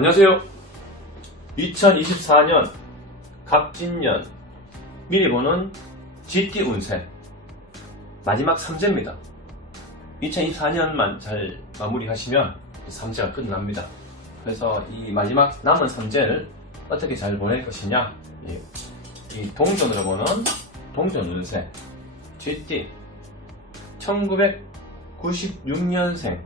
안녕하세요. 2024년 갑진년 미리 보는 GT 운세 마지막 3제입니다. 2024년만 잘 마무리하시면 3제가 끝납니다. 그래서 이 마지막 남은 3제를 어떻게 잘 보낼 것이냐, 이 동전으로 보는 동전 운세 GT 1996년생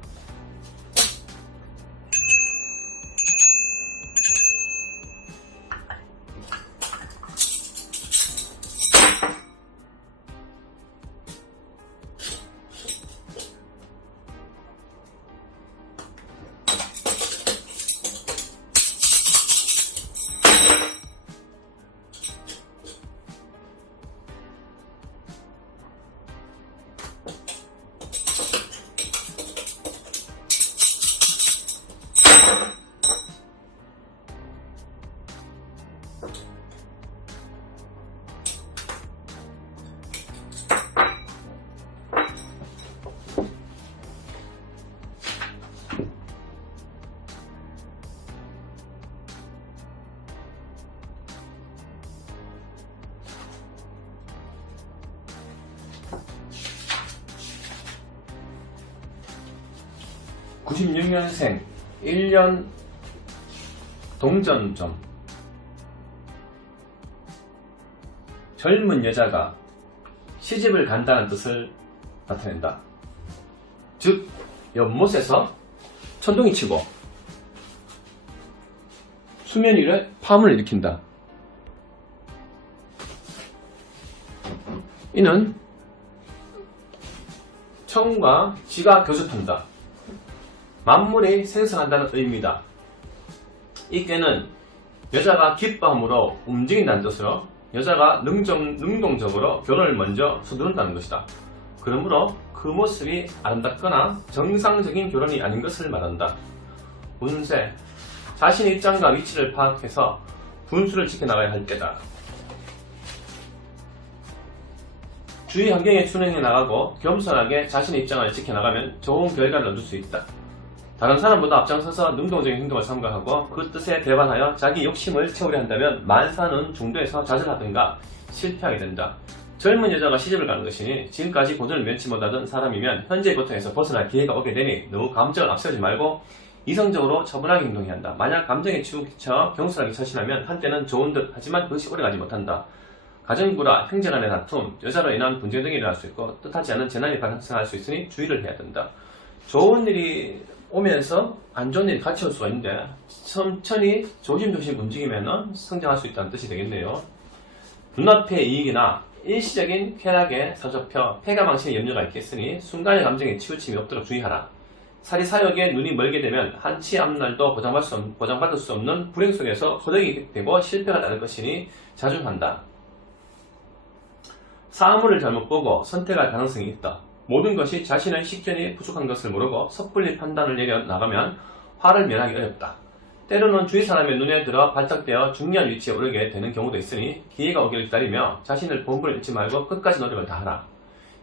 (96년생) 1년 동전점. 젊은 여자가 시집을 간다는 뜻을 나타낸다. 즉 연못에서 천둥이 치고 수면 위에 파문을 일으킨다. 이는 천과 지가 교습한다. 만물이 생성한다는 의미다. 이 꾀는 여자가 기뻐함으로 움직인다는 뜻으로 여자가 능동적으로 결혼을 먼저 서두른다는 것이다. 그러므로 그 모습이 아름답거나 정상적인 결혼이 아닌 것을 말한다. 운세, 자신의 입장과 위치를 파악해서 분수를 지켜나가야 할 때다. 주위 환경에 순응해 나가고 겸손하게 자신의 입장을 지켜나가면 좋은 결과를 얻을 수 있다. 다른 사람보다 앞장서서 능동적인 행동을 삼가하고 그 뜻에 배반하여 자기 욕심을 채우려 한다면 만사는 중도에서 좌절하든가 실패하게 된다. 젊은 여자가 시집을 가는 것이니 지금까지 고전을 면치 못하던 사람이면 현재의 고통에서 벗어날 기회가 오게 되니 너무 감정을 앞세우지 말고 이성적으로 처분하게 행동해야 한다. 만약 감정에 치우쳐 경솔하게 처신하면 한때는 좋은 듯 하지만 그것이 오래가지 못한다. 가정부라 형제간의 다툼, 여자로 인한 분쟁 등이 일어날 수 있고 뜻하지 않은 재난이 발생할 수 있으니 주의를 해야 된다. 좋은 일이 오면서 안 좋은 일이 같이 올 수가 있는데 천천히 조심조심 움직이면 성장할 수 있다는 뜻이 되겠네요. 눈앞의 이익이나 일시적인 쾌락에 사로잡혀 폐가망신의 염려가 있겠으니 순간의 감정에 치우침이 없도록 주의하라. 사리사욕에 눈이 멀게 되면 한치 앞날도 보장받을 수 없는 불행 속에서 허덕이 되고 실패가 나는 것이니 자중한다. 사물을 잘못 보고 선택할 가능성이 있다. 모든 것이 자신의 식견이 부족한 것을 모르고 섣불리 판단을 내려 나가면 화를 면하기 어렵다. 때로는 주위 사람의 눈에 들어 발탁되어 중요한 위치에 오르게 되는 경우도 있으니 기회가 오기를 기다리며 자신을 본분을 잃지 말고 끝까지 노력을 다하라.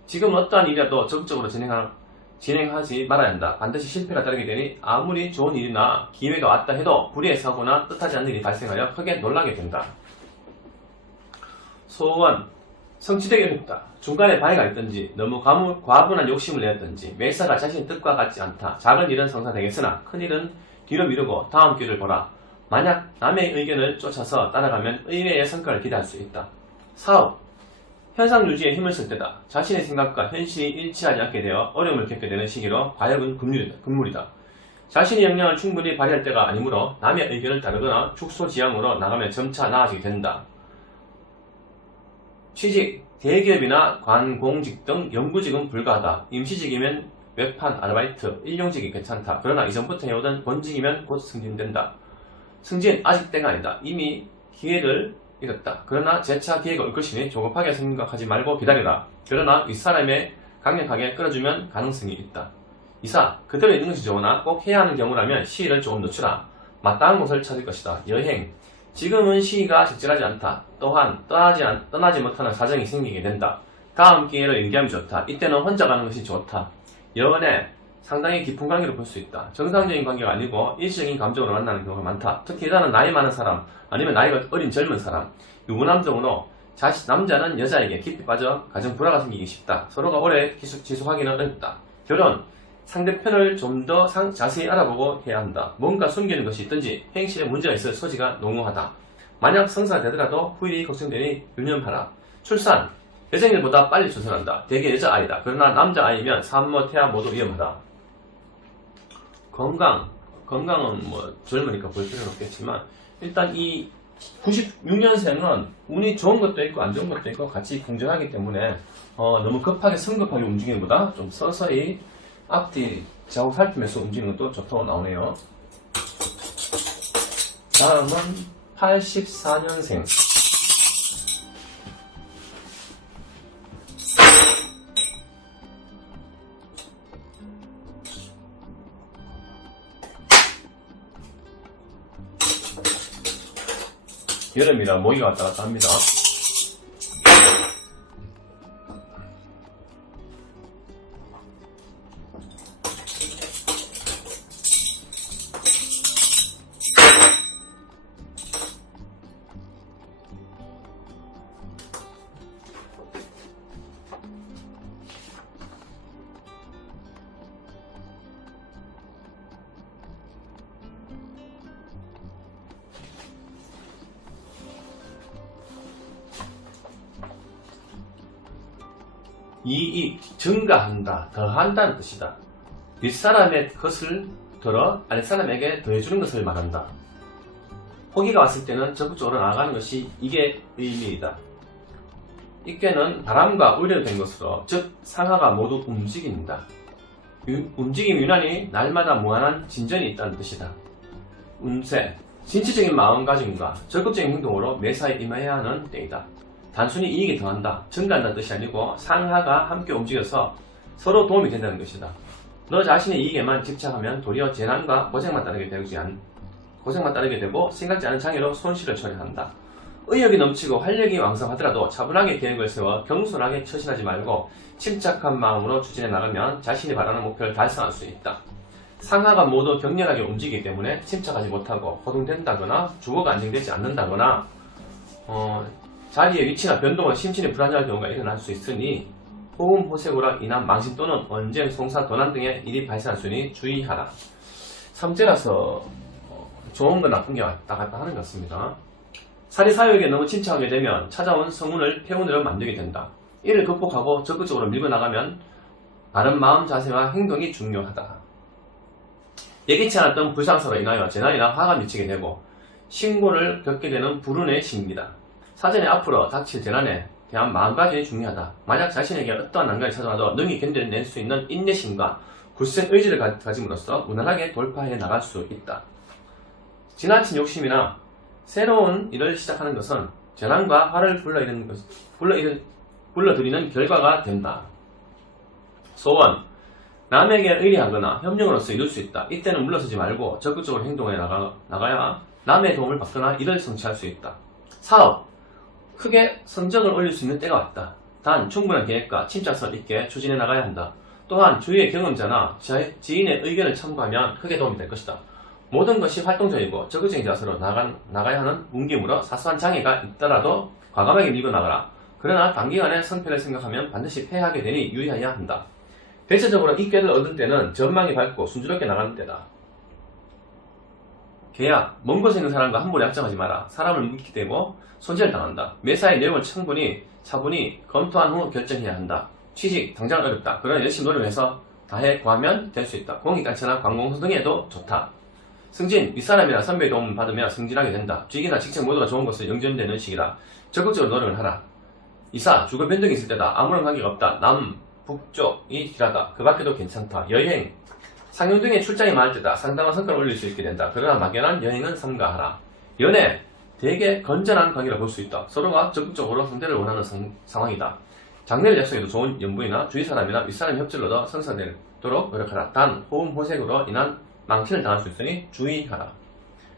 지금 어떠한 일이라도 적극적으로 진행하지 말아야 한다. 반드시 실패가 따르게 되니 아무리 좋은 일이나 기회가 왔다 해도 불의의 사고나 뜻하지 않는 일이 발생하여 크게 놀라게 된다. 소원, 성취되기 어렵다. 중간에 방해가 있든지 너무 과분한 욕심을 내었든지 매사가 자신의 뜻과 같지 않다. 작은 일은 성사되겠으나 큰 일은 뒤로 미루고 다음 기회를 보라. 만약 남의 의견을 쫓아서 따라가면 의외의 성과를 기대할 수 있다. 사업, 현상 유지에 힘을 쓸 때다. 자신의 생각과 현실이 일치하지 않게 되어 어려움을 겪게 되는 시기로 과역은 금물이다. 자신의 역량을 충분히 발휘할 때가 아니므로 남의 의견을 따르거나 축소지향으로 나가면 점차 나아지게 된다. 취직, 대기업이나 관공직 등 영구직은 불가하다. 임시직이면 외판, 아르바이트, 일용직이 괜찮다. 그러나 이전부터 해오던 본직이면 곧 승진된다. 승진 아직 때가 아니다. 이미 기회를 잃었다. 그러나 재차 기회가 올 것이니 조급하게 생각하지 말고 기다리라. 그러나 윗사람에 강력하게 끌어주면 가능성이 있다. 이사, 그대로 있는 것이 좋으나 꼭 해야 하는 경우라면 시일을 조금 늦추라. 마땅한 곳을 찾을 것이다. 여행, 지금은 시기가 적절하지 않다. 또한 떠나지 못하는 사정이 생기게 된다. 다음 기회로 연기하면 좋다. 이때는 혼자 가는 것이 좋다. 연애, 상당히 깊은 관계로 볼 수 있다. 정상적인 관계가 아니고 일시적인 감정으로 만나는 경우가 많다. 특히 여자는 나이 많은 사람, 아니면 나이가 어린 젊은 사람, 유부남적으로 남자는 여자에게 깊이 빠져 가정 불화가 생기기 쉽다. 서로가 오래 지속하기는 어렵다. 결혼, 상대편을 좀 더 자세히 알아보고 해야 한다. 뭔가 숨기는 것이 있든지 행실에 문제가 있을 소지가 농후하다. 만약 성사가 되더라도 후일이 걱정되니 유념하라. 출산, 여성일보다 빨리 출산한다. 대개 여자아이다. 그러나 남자아이면 산모, 태아 모두 위험하다. 건강은 뭐 젊으니까 볼 필요는 없겠지만 일단 이 96년생은 운이 좋은 것도 있고 안 좋은 것도 있고 같이 공존하기 때문에 너무 급하게 성급하게 움직이는 것보다 좀 서서히 앞뒤 좌우 살피면서 움직이는 것도 좋다고 나오네요. 다음은 84년생. 여름이라 모기가 왔다 갔다 합니다. 이익, 증가한다, 더한다는 뜻이다. 윗사람의 것을 들어 아랫사람에게 더해주는 것을 말한다. 호기가 왔을 때는 적극적으로 나아가는 것이 이게 의미이다. 이 꾀는 바람과 우려로 된 것으로, 즉 상하가 모두 움직인다. 움직임 유난히 날마다 무한한 진전이 있다는 뜻이다. 운세, 진취적인 마음가짐과 적극적인 행동으로 매사에 임해야 하는 때이다. 단순히 이익이 더한다, 증가한다는 뜻이 아니고 상하가 함께 움직여서 서로 도움이 된다는 것이다. 너 자신의 이익에만 집착하면 도리어 재난과 고생만 따르게 되고 생각지 않은 장애로 손실을 초래한다. 의욕이 넘치고 활력이 왕성하더라도 차분하게 계획을 세워 겸손하게 처신하지 말고 침착한 마음으로 추진해 나가면 자신이 바라는 목표를 달성할 수 있다. 상하가 모두 격렬하게 움직이기 때문에 침착하지 못하고 호둥된다거나 주거가 안정되지 않는다거나 자리의 위치나 변동을 심신이 불안정할 경우가 일어날 수 있으니 호음호색으로 인한 망신 또는 언쟁, 송사, 도난 등의 일이 발생할 수 있으니 주의하라. 삼재라서 좋은 거 나쁜 게 왔다 갔다 하는 것 같습니다. 사리사욕에 너무 침착하게 되면 찾아온 성운을 폐운으로 만들게 된다. 이를 극복하고 적극적으로 밀고 나가면 바른 마음 자세와 행동이 중요하다. 예기치 않았던 불상사로 인하여 재난이나 화가 미치게 되고 신고를 겪게 되는 불운의 시기이다. 사전에 앞으로 닥칠 재난에 대한 마음가짐이 중요하다. 만약 자신에게 어떠한 난관이 찾아와도 능히 견뎌낼 수 있는 인내심과 굳센 의지를 가짐으로써 무난하게 돌파해 나갈 수 있다. 지나친 욕심이나 새로운 일을 시작하는 것은 재난과 화를 불러들이는 결과가 된다. 소원, 남에게 의리하거나 협력으로서 이룰 수 있다. 이때는 물러서지 말고 적극적으로 행동해 나가야 남의 도움을 받거나 일을 성취할 수 있다. 사업, 크게 성적을 올릴 수 있는 때가 왔다. 단 충분한 계획과 침착성 있게 추진해 나가야 한다. 또한 주위의 경험자나 지인의 의견을 참고하면 크게 도움이 될 것이다. 모든 것이 활동적이고 적극적인 자세로 나가야 하는 움직임으로 사소한 장애가 있더라도 과감하게 밀고 나가라. 그러나 단기간에 성패를 생각하면 반드시 패하게 되니 유의해야 한다. 대체적으로 이 꾀를 얻을 때는 전망이 밝고 순조롭게 나가는 때다. 계약, 먼 곳에 있는 사람과 함부로 약정하지 마라. 사람을 묵히게 되고 손실을 당한다. 매사의 내용을 차분히 검토한 후 결정해야 한다. 취직, 당장 어렵다. 그러나 열심히 노력해서 다해 구하면 될 수 있다. 공익단체나 관공서 등에도 좋다. 승진, 윗사람이나 선배의 도움을 받으며 승진하게 된다. 직위나 직책 모두가 좋은 것을 영전되는 시기다. 적극적으로 노력을 하라. 이사, 주거 변동이 있을 때다. 아무런 관계가 없다. 남, 북쪽이 길하다. 그 밖에도 괜찮다. 여행, 상용 등의 출장이 많을 때다. 상당한 성과를 올릴 수 있게 된다. 그러나 막연한 여행은 삼가하라. 연애, 되게 건전한 관계를 볼 수 있다. 서로가 적극적으로 상대를 원하는 상황이다. 장래를 약속해도 좋은 연부이나 주위 사람이나 윗사람 협조를 얻어 성사되도록 노력하라. 단, 호음호색으로 인한 망신을 당할 수 있으니 주의하라.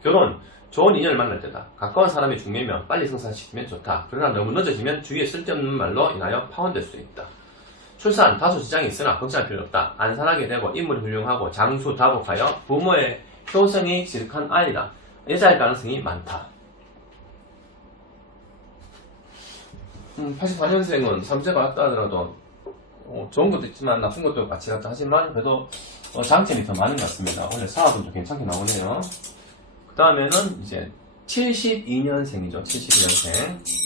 결혼, 좋은 인연을 만날 때다. 가까운 사람이 중매면 빨리 성사시키면 좋다. 그러나 너무 늦어지면 주위에 쓸데없는 말로 인하여 파혼될 수 있다. 출산 다소 지장이 있으나 걱정할 필요 없다. 안산하게 되고 인물이 훌륭하고 장수 다복하여 부모의 효성이 지득한 아이다. 여자일 가능성이 많다. 84년생은 3세 받았다 하더라도 좋은 것도 있지만 나쁜 것도 같이 갔다 하지만 그래도 장점이 더 많은 것 같습니다. 오늘 사업은 좀 괜찮게 나오네요. 그 다음에는 이제 72년생이죠. 72년생.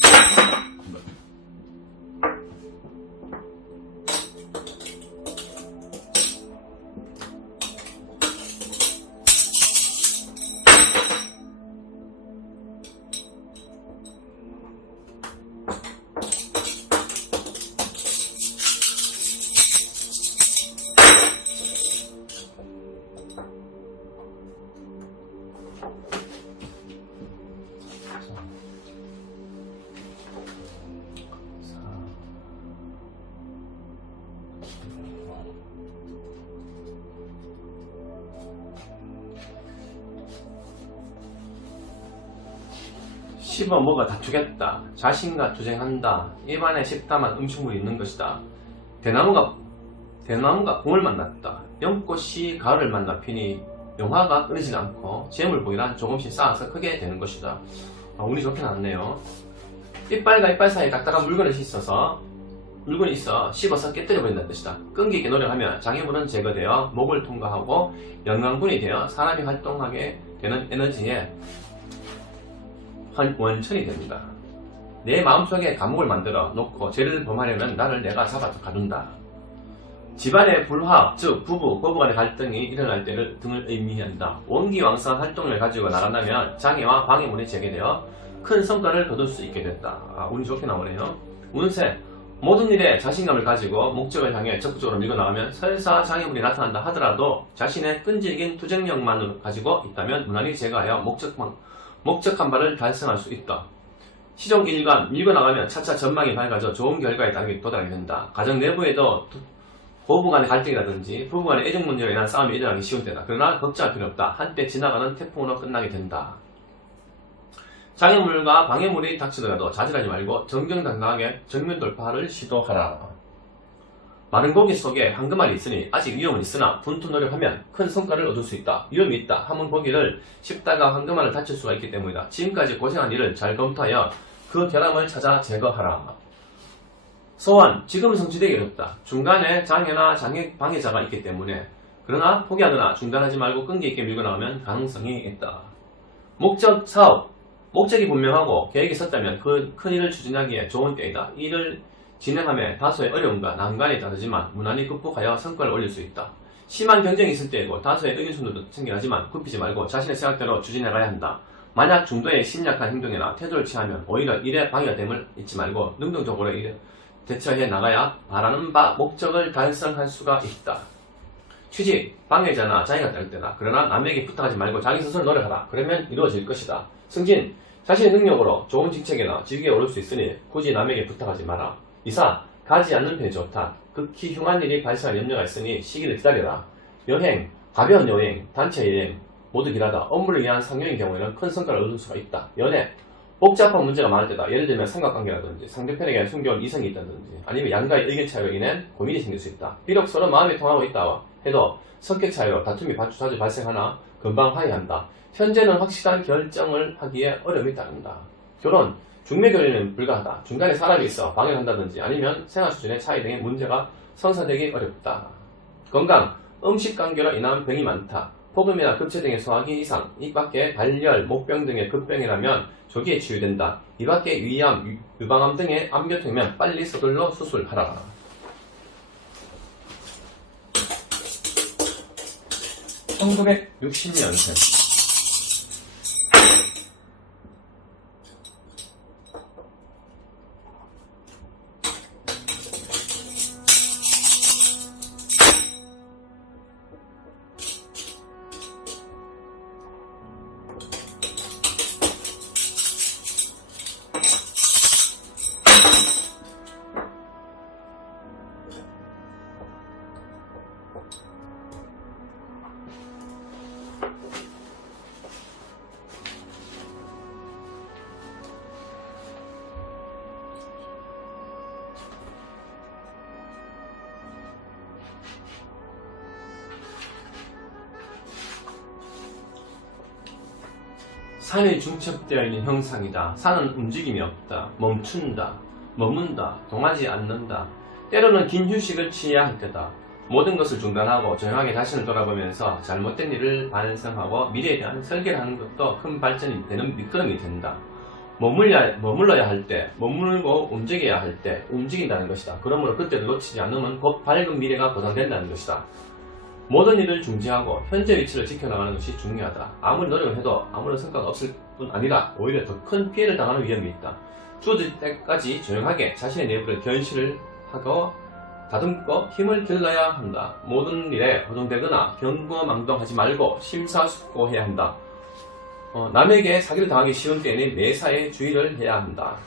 10은 뭐가 다투겠다. 자신과 투쟁한다. 입안에 식담한 음식물이 있는 것이다. 대나무가 공을 만났다. 연꽃이 가을을 만나 피니 영화가 끊이지 않고 재물복이란 조금씩 쌓아서 크게 되는 것이다. 운이 좋게 나왔네요. 이빨과 이빨 사이에 딱딱한 물건이 있어 씹어서 깨뜨려 버린다는 뜻이다. 끈기 있게 노력하면 장애물은 제거되어 목을 통과하고 영양분이 되어 사람이 활동하게 되는 에너지의 원천이 됩니다. 내 마음속에 감옥을 만들어 놓고 죄를 범하려면 나를 내가 잡아서 가둔다. 집안의 불화합, 즉 부부, 고부 간의 갈등이 일어날 때를 등을 의미한다. 원기왕성한 활동을 가지고 나간다면 장애와 방해물이 제거되어 큰 성과를 거둘 수 있게 됐다. 운이 좋게 나오네요. 운세, 모든 일에 자신감을 가지고 목적을 향해 적극적으로 밀고나가면 설사 장애물이 나타난다 하더라도 자신의 끈질긴 투쟁력만을 가지고 있다면 무난히 제거하여 목적한 바를 달성할 수 있다. 시종일관 밀고 나가면 차차 전망이 밝아져 좋은 결과에 도달하게 된다. 가정 내부에도 고부 간의 갈등이라든지 부부 간의 애정 문제로 인한 싸움이 일어나기 쉬운 때다. 그러나 걱정할 필요 없다. 한때 지나가는 태풍으로 끝나게 된다. 장애물과 방해물이 닥치더라도 자질하지 말고 정정당당하게 정면 돌파를 시도하라. 마른 고기 속에 황금알이 있으니 아직 위험은 있으나 분투 노력하면 큰 성과를 얻을 수 있다. 위험이 있다. 함은 고기를 씹다가 황금알을 다칠 수가 있기 때문이다. 지금까지 고생한 일을 잘 검토하여 그 결함을 찾아 제거하라. 소원, 지금은 성취되기 어렵다. 중간에 장애나 방해자가 있기 때문에 그러나 포기하거나 중단하지 말고 끈기 있게 밀고 나가면 가능성이 있다. 목적, 사업, 목적이 분명하고 계획이 섰다면 그 큰 일을 추진하기에 좋은 때이다. 이를 진행함에 다소의 어려움과 난관이 따르지만 무난히 극복하여 성과를 올릴 수 있다. 심한 경쟁이 있을 때이고 다소의 의견순도도 생겨나지만 굽히지 말고 자신의 생각대로 추진해가야 한다. 만약 중도에 심약한 행동이나 태도를 취하면 오히려 일에 방해가 됨을 잊지 말고 능동적으로 대처해 나가야 바라는 바 목적을 달성할 수가 있다. 취직, 방해자나 장애가 따를 때다. 그러나 남에게 부탁하지 말고 자기 스스로 노력하라. 그러면 이루어질 것이다. 승진, 자신의 능력으로 좋은 직책이나 직위에 오를 수 있으니 굳이 남에게 부탁하지 마라. 이사, 가지 않는 편이 좋다. 극히 흉한 일이 발생할 염려가 있으니 시기를 기다려라. 여행, 가벼운 여행, 단체 여행 모두 길하다. 업무를 위한 상용인 경우에는 큰 성과를 얻을 수가 있다. 연애, 복잡한 문제가 많을 때다. 예를 들면 삼각관계라든지 상대편에게 숨겨온 이성이 있다든지 아니면 양가의 의견 차이로 인해 고민이 생길 수 있다. 비록 서로 마음이 통하고 있다 해도 성격 차이로 다툼이 자주 발생하나 금방 화해한다. 현재는 확실한 결정을 하기에 어려움이 따른다. 결혼, 중매결연은 불가하다. 중간에 사람이 있어 방해를 한다든지 아니면 생활 수준의 차이 등의 문제가 성사되기 어렵다. 건강, 음식 관계로 인한 병이 많다. 폭음이나 급체 등의 소화기 이상, 이 밖에 발열, 목병 등의 급병이라면 조기에 치유된다. 이 밖에 위암, 유방암 등의 암교통이면 빨리 서둘러 수술하라. (1960년생) 산이 중첩되어 있는 형상이다. 산은 움직임이 없다. 멈춘다. 머문다. 동하지 않는다. 때로는 긴 휴식을 취해야 할 때다. 모든 것을 중단하고 조용하게 자신을 돌아보면서 잘못된 일을 반성하고 미래에 대한 설계를 하는 것도 큰 발전이 되는 밑거름이 된다. 머물러야 할 때, 머물고 움직여야 할 때 움직인다는 것이다. 그러므로 그때를 놓치지 않으면 곧 밝은 미래가 보장된다는 것이다. 모든 일을 중지하고 현재 위치를 지켜나가는 것이 중요하다. 아무리 노력을 해도 아무런 성과가 없을 뿐 아니라 오히려 더 큰 피해를 당하는 위험이 있다. 주어질 때까지 조용하게 자신의 내부를 견실을 하고 다듬고 힘을 길러야 한다. 모든 일에 호전되거나 경거망동하지 말고 심사숙고해야 한다. 남에게 사기를 당하기 쉬운 때에는 매사에 주의를 해야 한다.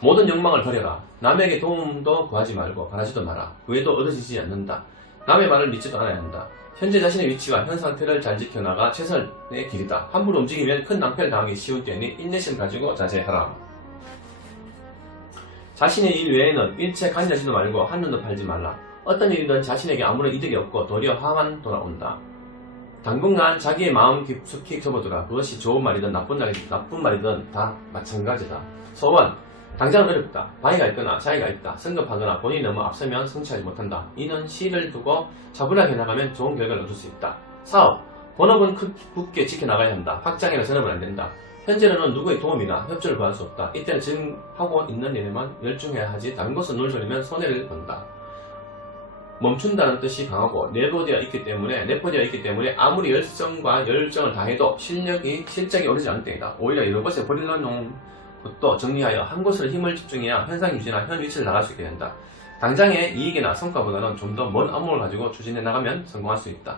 모든 욕망을 버려라. 남에게 도움도 구하지 말고 바라지도 마라. 구해도 얻어지지 않는다. 남의 말을 믿지도 않아야 한다. 현재 자신의 위치와 현 상태를 잘 지켜나가 최선의 길이다. 함부로 움직이면 큰 낭패를 당하기 쉬운 때에는 인내심 가지고 자제하라. 자신의 일 외에는 일체 관여하지도 말고 한눈도 팔지 말라. 어떤 일이든 자신에게 아무런 이득이 없고 도리어 화만 돌아온다. 당분간 자기의 마음 깊숙이 접어두라. 그것이 좋은 말이든 나쁜 말이든 다 마찬가지다. 소원, 당장은 어렵다. 방해가 있거나 차이가 있다. 성급하거나 본인이 너무 앞서면 성취하지 못한다. 이는 시를 두고 차분하게 나가면 좋은 결과를 얻을 수 있다. 사업, 본업은 굳게 지켜나가야 한다. 확장이나 전업은 안된다. 현재로는 누구의 도움이나 협조를 구할 수 없다. 이때는 지금 하고 있는 일에만 열중해야 하지 다른 것을 놀조리면 손해를 본다. 멈춘다는 뜻이 강하고 내포되어 있기 때문에 아무리 열성과 열정을 다해도 실적이 오르지 않을 때이다. 오히려 여러 곳에 버릴러놓은 것도 정리하여 한 곳으로 힘을 집중해야 현상 유지나 현 위치를 나갈 수 있게 된다. 당장의 이익이나 성과보다는 좀 더 먼 업무를 가지고 추진해 나가면 성공할 수 있다.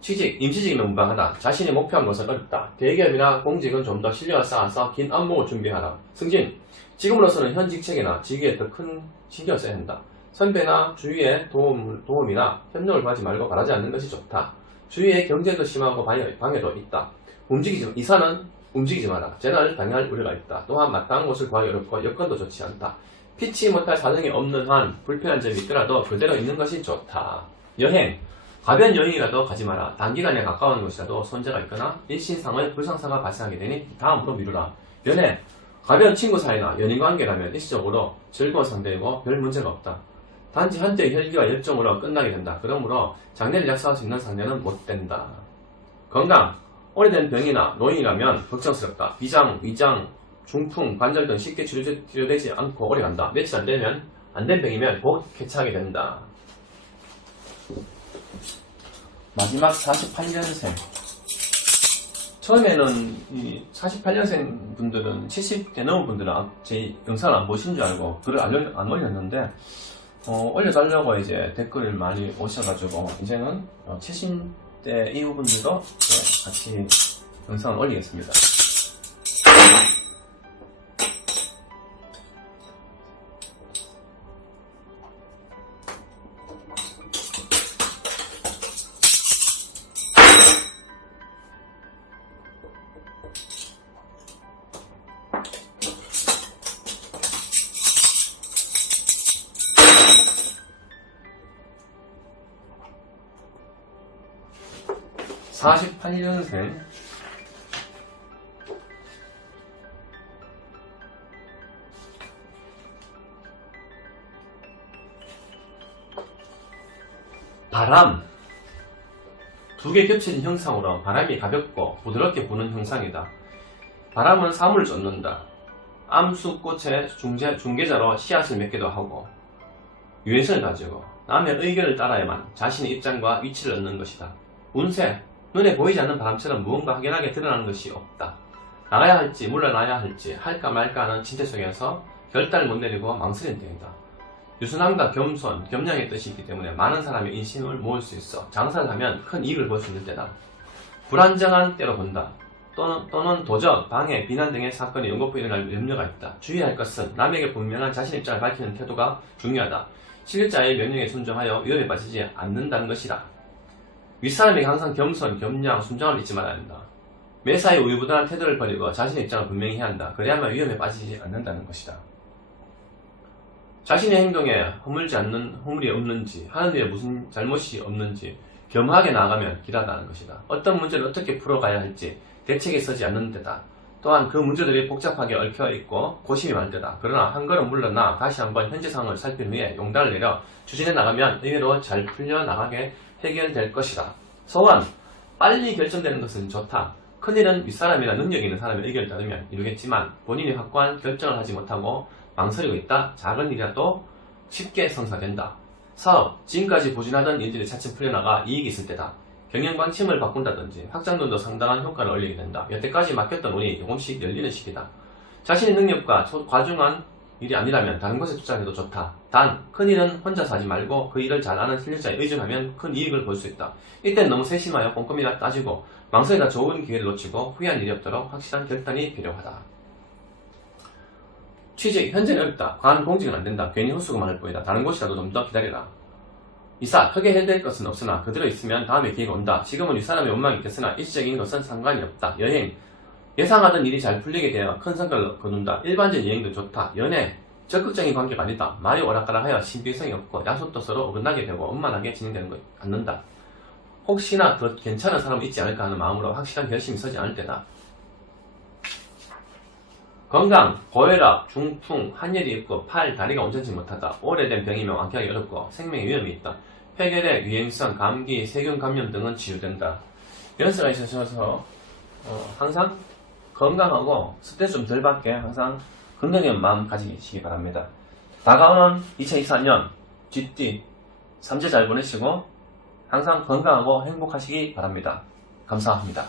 취직, 임시직이면 무방하다. 자신이 목표한 것은 어렵다. 대기업이나 공직은 좀 더 실력을 쌓아서 긴 업무를 준비하라. 승진, 지금으로서는 현 직책이나 직위에 더 큰 신경을 써야 한다. 선배나 주위의 도움이나 협력을 구하지 말고 바라지 않는 것이 좋다. 주위의 경쟁도 심하고 방해도 있다. 이사는 움직이지 마라. 재난을 당할 우려가 있다. 또한 마땅한 곳을 구하기 어렵고 여건도 좋지 않다. 피치 못할 사정이 없는 한 불편한 점이 있더라도 그대로 있는 것이 좋다. 여행, 가벼운 여행이라도 가지 마라. 단기간에 가까운 곳이라도 손재가 있거나 일신상의 불상사가 발생하게 되니 다음으로 미루라. 연애, 가벼운 친구 사이나 연인관계라면 일시적으로 즐거운 상대이고 별 문제가 없다. 단지 한때의 혈기와 열정으로 끝나게 된다. 그러므로 장래를 약속할 수 있는 상대는 못 된다. 건강, 오래된 병이나 노인이라면 걱정스럽다. 비장, 위장, 중풍, 관절 등 쉽게 치료되지 않고 오래간다. 며칠 안 된 병이면 곧 쾌차하게 된다. 마지막 48년생. 처음에는 이 48년생 분들은 70대 넘은 분들은 제 영상을 안 보신 줄 알고 글을 안 올렸는데 올려달라고 이제 댓글을 많이 오셔가지고 이제는 70대 이후 분들도 같이 영상을 올리겠습니다. (48년생) 바람, 두 개 겹친 형상으로 바람이 가볍고 부드럽게 부는 형상이다. 바람은 사물을 쫓는다. 암수꽃의 중개자로 씨앗을 맺기도 하고 유연성을 가지고 남의 의견을 따라야만 자신의 입장과 위치를 얻는 것이다. 운세, 눈에 보이지 않는 바람처럼 무언가 확연하게 드러나는 것이 없다. 나가야 할지 물러나야 할지 할까 말까 하는 진퇴 속에서 결단을 못 내리고 망설이는 때이다. 유순함과 겸손, 겸양의 뜻이 있기 때문에 많은 사람의 인심을 모을 수 있어 장사를 하면 큰 이익을 볼 수 있는 때다. 불안정한 때로 본다. 또는 도적, 방해, 비난 등의 사건이 연거푸 일어날 염려가 있다. 주의할 것은 남에게 분명한 자신의 입장을 밝히는 태도가 중요하다. 실력자의 명령에 순종하여 위험에 빠지지 않는다는 것이다. 윗사람에게 항상 겸손, 겸양, 순종을 잊지 말아야 한다. 매사에 우유부단한 태도를 버리고 자신의 입장을 분명히 해야 한다. 그래야만 위험에 빠지지 않는다는 것이다. 자신의 행동에 허물이 없는지, 하는 일에 무슨 잘못이 없는지 겸허하게 나아가면 길하다는 것이다. 어떤 문제를 어떻게 풀어가야 할지 대책이 서지 않는 데다. 또한 그 문제들이 복잡하게 얽혀있고 고심이 많을 때다. 그러나 한 걸음 물러나 다시 한번 현재 상황을 살핀 후에 용단을 내려 추진해 나가면 의외로 잘 풀려나가게 해결될 것이다. 소원, 빨리 결정되는 것은 좋다. 큰일은 윗사람이나 능력 있는 사람의 의견을 따르면 이루겠지만 본인이 확고한 결정을 하지 못하고 망설이고 있다. 작은 일이라도 쉽게 성사된다. 사업, 지금까지 부진하던 일들이 차츰 풀려나가 이익이 있을 때다. 경영 방침을 바꾼다든지 확장론도 상당한 효과를 올리게 된다. 여태까지 막혔던 운이 조금씩 열리는 시기다. 자신의 능력과 과중한 일이 아니라면 다른 곳에 투자해도 좋다. 단, 큰일은 혼자서 하지 말고 그 일을 잘 아는 실력자에 의존하면 큰 이익을 볼 수 있다. 이땐 너무 세심하여 꼼꼼히 따지고 망설이다 좋은 기회를 놓치고 후회한 일이 없도록 확실한 결단이 필요하다. 취직, 현재는 어렵다. 과한 공직은 안된다. 괜히 헛수고 많을 뿐이다. 다른 곳이라도 좀 더 기다려라. 이사, 크게 해결될 것은 없으나 그대로 있으면 다음에 기회가 온다. 지금은 윗사람의 원망이 있겠으나 일시적인 것은 상관이 없다. 여행, 예상하던 일이 잘 풀리게 되어 큰 성과를 거둔다. 일반적인 여행도 좋다. 연애, 적극적인 관계가 아니다. 말이 오락가락하여 신빙성이 없고 약속도 서로 어긋나게 되고 원만하게 진행되는 것 않는다. 혹시나 더 괜찮은 사람이 있지 않을까 하는 마음으로 확실한 결심이 서지 않을 때다. 건강, 고혈압, 중풍, 한열이 있고 팔, 다리가 온전치 못하다. 오래된 병이면 완쾌하기 어렵고 생명의 위험이 있다. 폐결핵, 유행성, 감기, 세균 감염 등은 치유된다. 연세가 있으셔서 항상 건강하고 스트레스 좀 덜 받게 항상 건강한 마음 가지시기 바랍니다. 다가오는 2024년 GT 3주 잘 보내시고 항상 건강하고 행복하시기 바랍니다. 감사합니다.